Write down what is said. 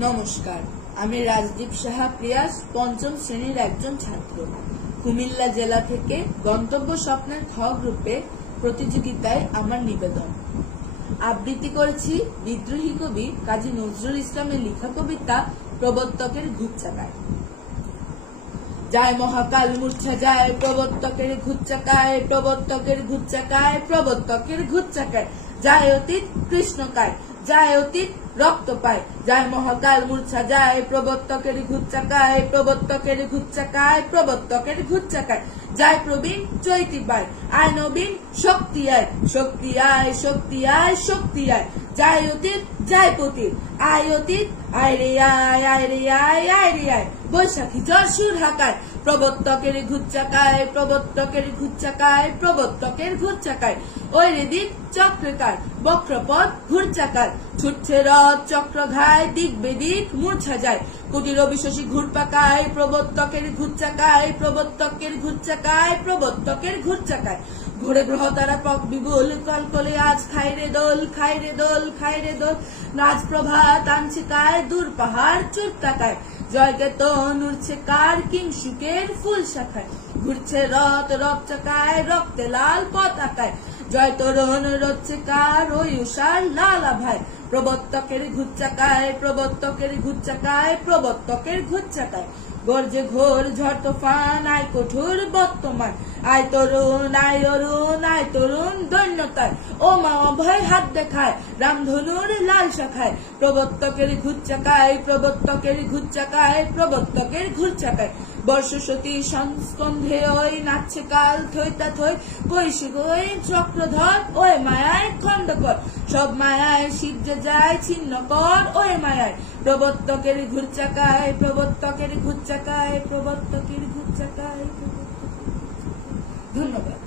নমস্কার, আমি রাজদীপ সাহা প্রিয়াস, পঞ্চম শ্রেণীর একজন ছাত্র। কুমিল্লা জেলা থেকে গন্তব্য স্বপ্নের খ গ্রুপে প্রতিযোগিতায় আমার নিবেদন। আবৃত্তি করেছি বিদ্রোহী কবি কাজী নজরুল ইসলামের লেখা কবিতা প্রবর্তকের ঘুরচাকায়। যায় মহাকাল মূর্ছা যায়, প্রবর্তকের ঘুরচাকায়, প্রবর্তকের ঘুরচাকায়, প্রবর্তকের ঘুরচাকায়। যায় অতীত কৃষ্ণকায়, যায় অতীত রক্ত পায়। যায় মহাকাল মূর্ছা যায়, প্রবর্তকের ঘুরচাকায়, প্রবর্তকের ঘুরচাকায়, প্রবর্তকের ঘুরচাকায়। যায় প্রবীণ চৈতি পায়, আয় নবীন শক্তি আয়, শক্তি আয়, শক্তি আয়, শক্তি আয়। যায় অতীত যায় পতীত, আয় অতীত আয় রে আয়, আয় রে আয়, আয় রে আয়। বৈশাখী জ্বর সুর হাকায়, প্রবর্তকের ঘুরচাকায়, প্রবর্তকের ঘুরচাকায়, প্রবর্তকের ঘুরচাকায়। ওই রে দিক চক্রকার, বক্রপথ ঘুরচাকার। ছুটছে রথ চক্র ঘায়, দিক বেদিক মূর্ছা যায়। কুটির অবিশ্বাসী ঘুরপাকায়, প্রবর্তকের ঘুরচাকায়, প্রবর্তকের ঘুরচাকায়, প্রবর্তকের ঘুরচাকায়। ঘোরে গ্রহ তারা পক বিপুল, কলকলে আজ খাই রে দোল, খাই রে দোল, খাই রে দোল। রাজ প্রভাত আনছে কায়, দূর পাহাড় চুপ তাকায়। জয় কেতন উড়ছে কার, কিংসুকের ফুল শাখায়। ঘুরছে রথ রথ চাকায়, রক্তে লাল পতাকায়। জয় তরুণ রচ্ছে কার, ওই উষার লাল আভায়। প্রবর্তকের ঘুরচাকায়, প্রবর্তকের ঘুরচাকায়, প্রবর্তকের ঘুরচাকায়। গর্জে ঘোর ঝড় তুফান, আয় কঠোর বর্তমান। আয় তরুণ, আয় অরুণ, আয় তরুণ দৈন্যতায়। ও মা অভয় হাত দেখায়, রামধনুর লাল শাখায়। প্রবর্তকের ঘুরচাকায়, প্রবর্তকের ঘুরচাকায়, প্রবর্তকের ঘুরচাকায়। বর্ষসতী সংস্কন্ধে ওই নাচছে কাল, থইতা থই কৈশিক ওই চক্রধর। ওই মায়ায় খণ্ডকর, সব মায়ায় সিদ্ধে যায় ছিন্ন কর। ওই মায়ায় প্রবর্তকের ঘুরচাকায়, প্রবর্তকের ঘুরচাকায়, প্রবর্তকের ঘুরচাকায়। ধন্যবাদ।